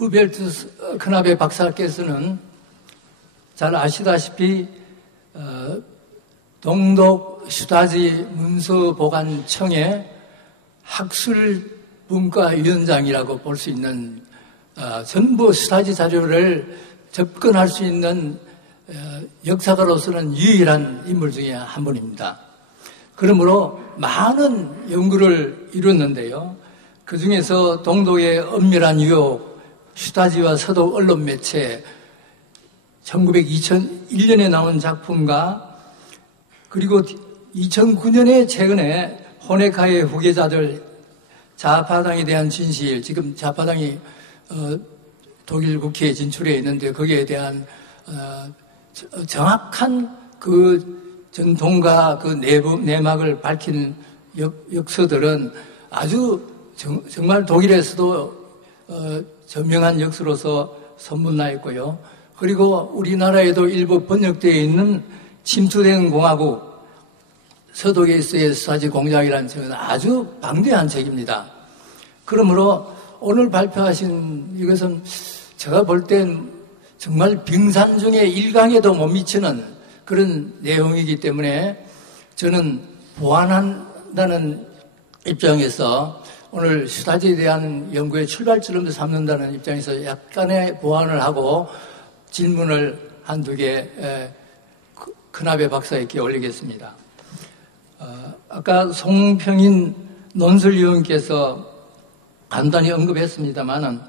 후베르트 크나베 박사께서는 잘 아시다시피 동독 슈타지 문서보관청의 학술문과위원장이라고 볼 수 있는 전부 슈타지 자료를 접근할 수 있는 역사가로서는 유일한 인물 중에 한 분입니다. 그러므로 많은 연구를 이뤘는데요. 그 중에서 동독의 엄밀한 유혹, 슈타지와 서독 언론 매체, 2001년에 나온 작품과 그리고 2009년에 최근에 호네카의 후계자들 좌파당에 대한 진실, 지금 좌파당이 독일 국회에 진출해 있는데 거기에 대한 정확한 그 전통과 그 내막을 밝힌 역서들은 아주 정말 독일에서도 저명한 역서로서 소문나 있고요. 그리고 우리나라에도 일부 번역되어 있는 침투된 공화국 서독에서의 슈타지 공작이라는 책은 아주 방대한 책입니다. 그러므로 오늘 발표하신 이것은 제가 볼 땐 정말 빙산 중에 일강에도 못 미치는 그런 내용이기 때문에 저는 보완한다는 입장에서 오늘 슈타지에 대한 연구의 출발점으로 삼는다는 입장에서 약간의 보완을 하고 질문을 한두 개 크나베 박사에게 올리겠습니다. 아까 송평인 논술위원께서 간단히 언급했습니다만은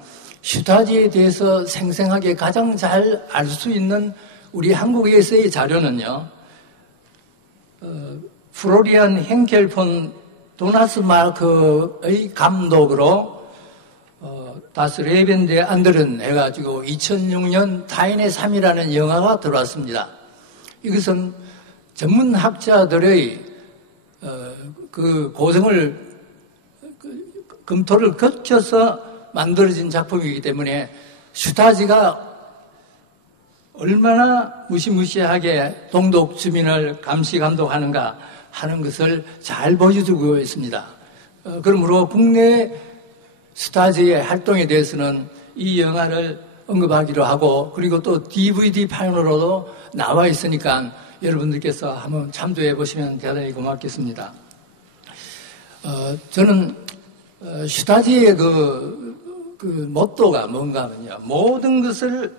슈타지에 대해서 생생하게 가장 잘 알 수 있는 우리 한국에서의 자료는요, 프로리안 henkel 폰 도나스마크의 감독으로 다스 레벤데 안드른 해가지고 2006년 타인의 삶이라는 영화가 들어왔습니다. 이것은 전문학자들의 그 고성을 검토를 거쳐서 만들어진 작품이기 때문에 슈타지가 얼마나 무시무시하게 동독 주민을 감시 감독하는가 하는 것을 잘 보여주고 있습니다. 그러므로 국내 슈타지의 활동에 대해서는 이 영화를 언급하기로 하고 그리고 또 DVD 파일로도 나와 있으니까 여러분들께서 한번 참조해 보시면 대단히 고맙겠습니다. 저는 슈타지의 그 모토가 뭔가 하면요, 모든 것을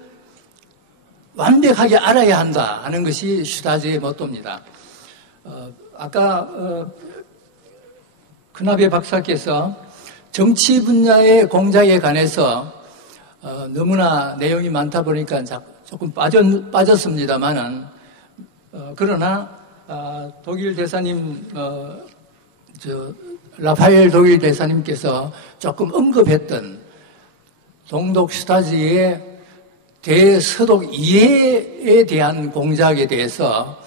완벽하게 알아야 한다 하는 것이 슈타지의 모토입니다. 아까 크나베 박사께서 정치 분야의 공작에 관해서 너무나 내용이 많다 보니까 조금 빠졌습니다만은 그러나 독일 대사님 라파엘 독일 대사님께서 조금 언급했던 동독 슈타지의 대서독 이해에 대한 공작에 대해서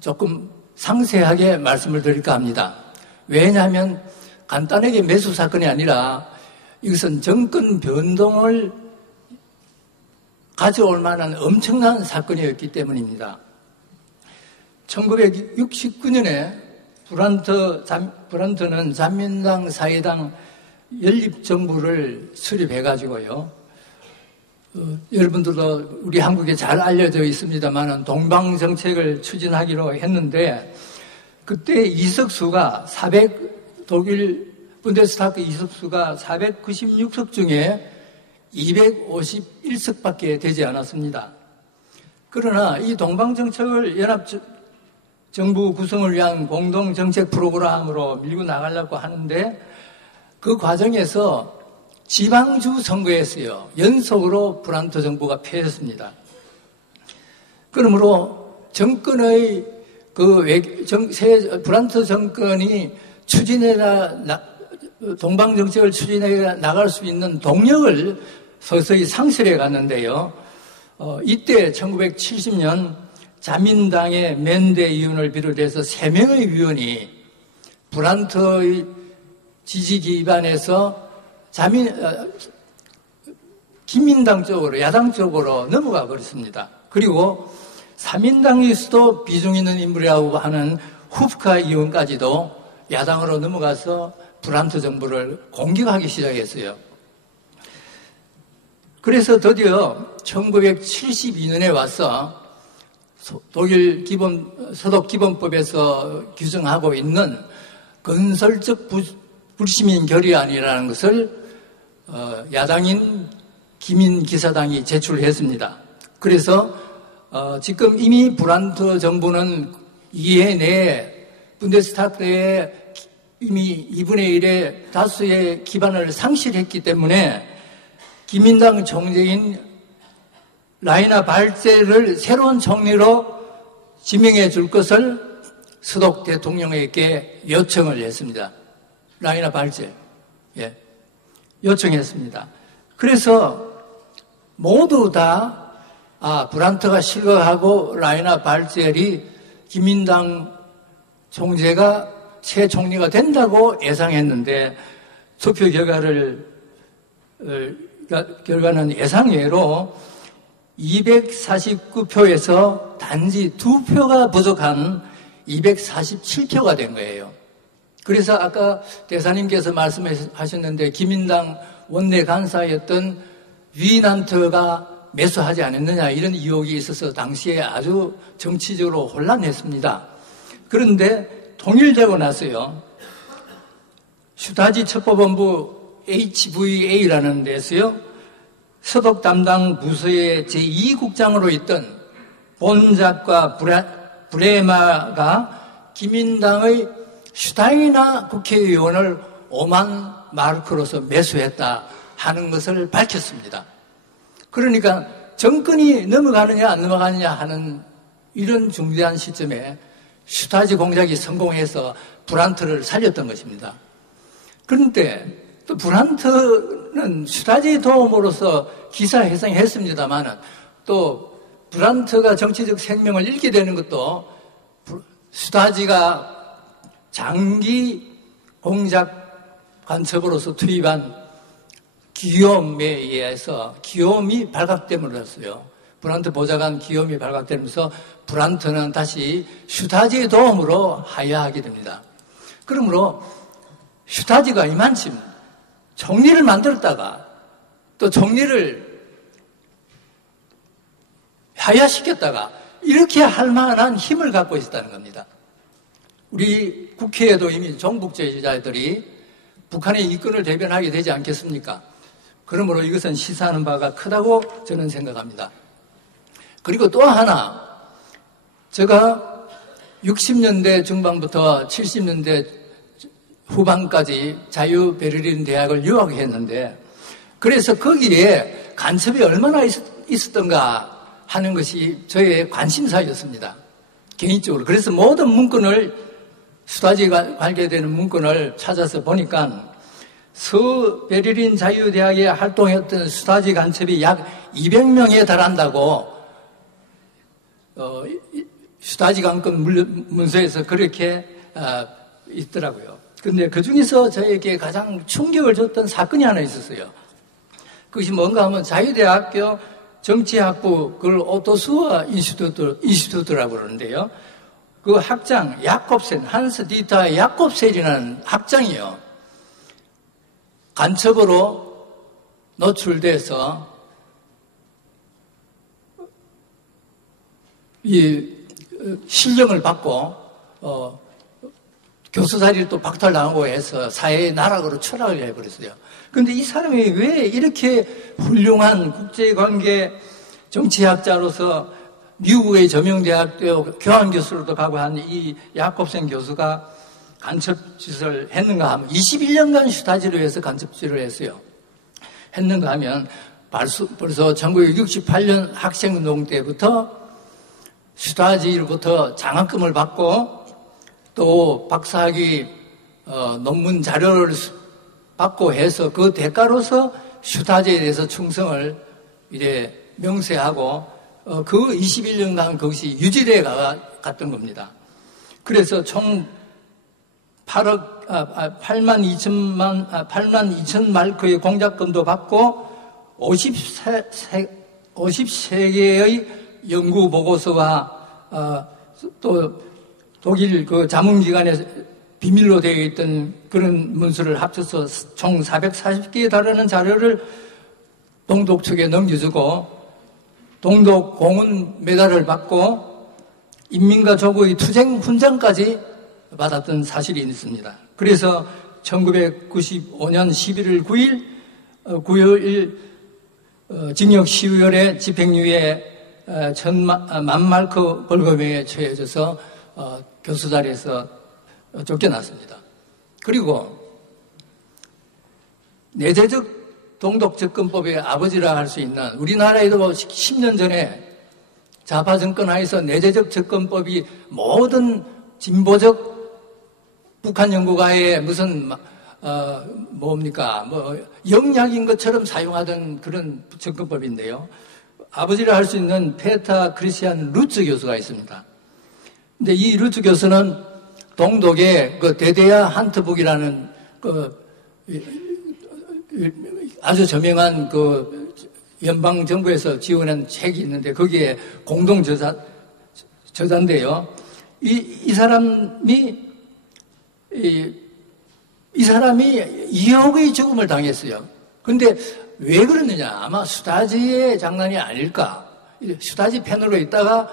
조금 상세하게 말씀을 드릴까 합니다. 왜냐하면 간단하게 매수 사건이 아니라 이것은 정권 변동을 가져올 만한 엄청난 사건이었기 때문입니다. 1969년에 브란트는 자민당 사회당 연립정부를 수립해가지고요. 여러분들도 우리 한국에 잘 알려져 있습니다만 동방정책을 추진하기로 했는데 그때 이석수가 독일 분데스타크 이석수가 496석 중에 251석밖에 되지 않았습니다. 그러나 이 동방정책을 연합정부 구성을 위한 공동정책 프로그램으로 밀고 나가려고 하는데 그 과정에서 지방주 선거에서요, 연속으로 브란트 정부가 패했습니다. 그러므로 정권의 브란트 정권이 동방정책을 추진해 나갈 수 있는 동력을 서서히 상실해 갔는데요. 이때 1970년 자민당의 맨데 의원을 비롯해서 3명의 위원이 브란트의 지지 기반에서 기민당 쪽으로, 야당 쪽으로 넘어가 버렸습니다. 그리고 사민당에서도 비중 있는 인물이라고 하는 후프카 의원까지도 야당으로 넘어가서 브란트 정부를 공격하기 시작했어요. 그래서 드디어 1972년에 와서 독일 서독 기본법에서 규정하고 있는 건설적 불시민 결의안이라는 것을 야당인 기민기사당이 제출했습니다. 그래서 지금 이미 브란트 정부는 이해 내에 분데스타그에 이미 2분의 1의 다수의 기반을 상실했기 때문에 기민당 총재인 라이나 발제를 새로운 총리로 지명해 줄 것을 서독 대통령에게 요청을 했습니다. 라이나 발제. 예. 요청했습니다. 그래서 모두 다, 브란트가 실거하고 라이나 발젤이 기민당 총재가 새 총리가 된다고 예상했는데 투표 결과는 예상외로 249표에서 단지 2표가 부족한 247표가 된 거예요. 그래서 아까 대사님께서 말씀하셨는데 기민당 원내 간사였던 위난트가 매수하지 않았느냐 이런 의혹이 있어서 당시에 아주 정치적으로 혼란했습니다. 그런데 통일되고 나서요. 슈타지 첩보본부 HVA라는 데서요. 서독 담당 부서의 제2국장으로 있던 본작과 브레마가 기민당의 슈타이나 국회의원을 5만 마르크로서 매수했다 하는 것을 밝혔습니다. 그러니까 정권이 넘어가느냐 안 넘어가느냐 하는 이런 중대한 시점에 슈타지 공작이 성공해서 브란트를 살렸던 것입니다. 그런데 또 브란트는 슈타지의 도움으로서 기사회생했습니다만 또 브란트가 정치적 생명을 잃게 되는 것도 슈타지가 장기 공작 간첩으로서 투입한 기욤에 의해서 기욤이 발각됨으로써요. 브란트 보좌관 기욤이 발각되면서 브란트는 다시 슈타지의 도움으로 하야하게 됩니다. 그러므로 슈타지가 이만큼 총리를 만들었다가 또 총리를 하야시켰다가 이렇게 할 만한 힘을 갖고 있었다는 겁니다. 우리 국회에도 이미 종북주의자들이 북한의 이권을 대변하게 되지 않겠습니까? 그러므로 이것은 시사하는 바가 크다고 저는 생각합니다. 그리고 또 하나, 제가 60년대 중반부터 70년대 후반까지 자유 베를린 대학을 유학했는데, 그래서 거기에 간첩이 얼마나 있었던가 하는 것이 저의 관심사였습니다. 개인적으로. 그래서 모든 문건을, 슈타지가 발견되는 문건을 찾아서 보니까 서베를린 자유대학에 활동했던 슈타지 간첩이 약 200명에 달한다고 슈타지 관건 문서에서 그렇게 있더라고요. 그런데 그 중에서 저에게 가장 충격을 줬던 사건이 하나 있었어요. 그것이 뭔가 하면 자유대학교 정치학부 그걸 오토수어 인스티튜트라고 그러는데요. 그 학장 야콥센, 한스 디터 야콥센이라는 학장이요. 간첩으로 노출돼서 이 실형을 받고 교수 자리를 또 박탈당하고 해서 사회의 나락으로 추락을 해버렸어요. 그런데 이 사람이 왜 이렇게 훌륭한 국제관계 정치학자로서 미국의 저명대학교 교환교수로도 가고 한 이 야콥센 교수가 간첩짓을 했는가 하면 21년간 슈타지를 위해서 간첩짓을 했어요. 했는가 하면 벌써 1968년 학생운동 때부터 슈타지로부터 장학금을 받고 또 박사학위 논문 자료를 받고 해서 그 대가로서 슈타지에 대해서 충성을 이제 명세하고 그 21년간 그것이 유지되어 갔던 겁니다. 그래서 총 8만 2천 마르크의 공작금도 받고 53개의 연구 보고서와 또 독일 그 자문기관에 비밀로 되어 있던 그런 문서를 합쳐서 총 440개에 달하는 자료를 동독 측에 넘겨주고 동독 공훈 메달을 받고 인민과 조국의 투쟁 훈장까지 받았던 사실이 있습니다. 그래서 1995년 11월 9일 9일 징역 10월에 집행유예 1000만 마크 벌금에 처해져서 교수 자리에서 쫓겨났습니다. 그리고 내재적 동독 접근법의 아버지라 할 수 있는 우리나라에도 10년 전에 좌파 정권 하에서 내재적 접근법이 모든 진보적 북한 연구가의 무슨 영약인 것처럼 사용하던 그런 접근법인데요. 아버지라 할 수 있는 페타 크리스티안 루츠 교수가 있습니다. 근데 이 루츠 교수는 동독의 그 데데야 한트북이라는 아주 저명한 그 연방 정부에서 지원한 책이 있는데 거기에 공동 저자인데요. 이 사람이 이혹의 죽음을 당했어요. 그런데 왜 그러느냐? 아마 수다지의 장난이 아닐까? 수다지 팬으로 있다가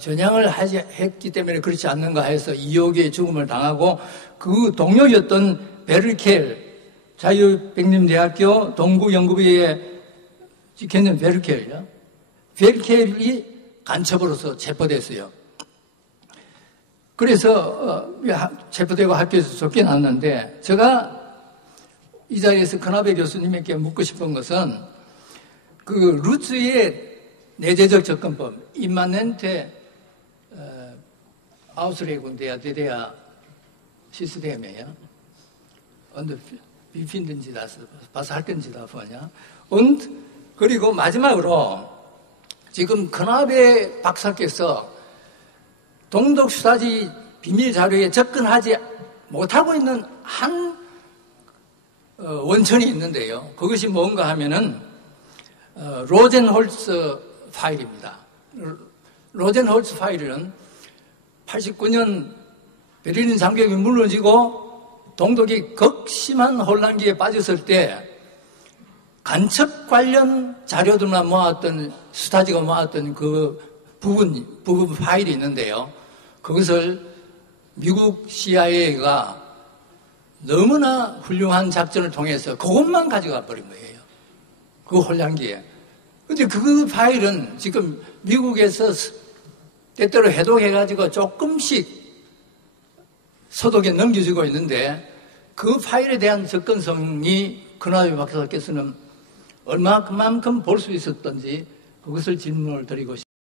전향을 했기 때문에 그렇지 않는가 해서 이혹의 죽음을 당하고 그 동료였던 베르켈 자유백림대학교 동구연구부에 지켰는 베르켈이 간첩으로서 체포됐어요. 그래서 체포되고 학교에서 쫓겨났는데 제가 이 자리에서 크나베 교수님에게 묻고 싶은 것은 그 루츠의 내재적 접근법 임마넨테 아우스레군데야 데데야 시스템이에요. 언더 비핀든지 봐서 할 땐지 다 뭐냐. 그리고 마지막으로 지금 크나베 박사께서 동독 수사지 비밀 자료에 접근하지 못하고 있는 한 원천이 있는데요. 그것이 뭔가 하면은 로젠홀츠 파일입니다. 로젠홀츠 파일은 89년 베를린 장벽이 무너지고 동독이 극심한 혼란기에 빠졌을 때 간첩 관련 자료들만 모았던 스타지가 모았던 그 부분 파일이 있는데요. 그것을 미국 CIA가 너무나 훌륭한 작전을 통해서 그것만 가져가 버린 거예요. 그 혼란기에. 근데 그 파일은 지금 미국에서 때때로 해독해가지고 조금씩 서독에 넘겨주고 있는데 그 파일에 대한 접근성이 크나베 박사께서는 얼마만큼 볼 수 있었던지 그것을 질문을 드리고 싶습니다.